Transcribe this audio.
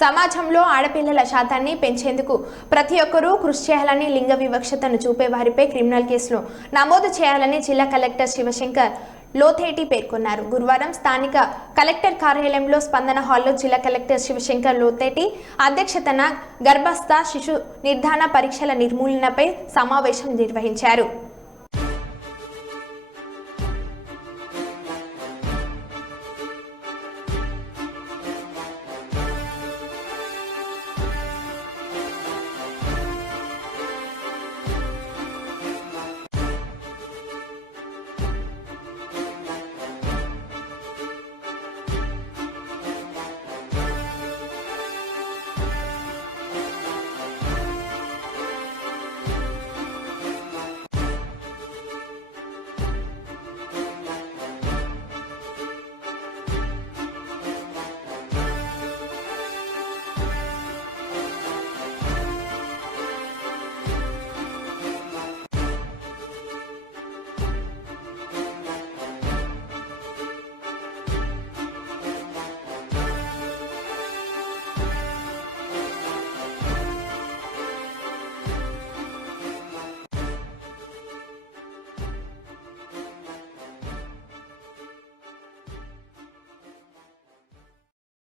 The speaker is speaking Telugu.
సమాజంలో ఆడపిల్లల శాతాన్ని పెంచేందుకు ప్రతి ఒక్కరూ కృషి చేయాలని, లింగ వివక్షతను చూపే వారిపై క్రిమినల్ కేసులు నమోదు చేయాలని జిల్లా కలెక్టర్ శివశంకర్ లోథేటి పేర్కొన్నారు. గురువారం స్థానిక కలెక్టర్ కార్యాలయంలో స్పందన హాల్లో జిల్లా కలెక్టర్ శివశంకర్ లోథేటి అధ్యక్షతన గర్భస్థ శిశు నిర్ధారణ పరీక్షల నిర్మూలనపై సమావేశం నిర్వహించారు.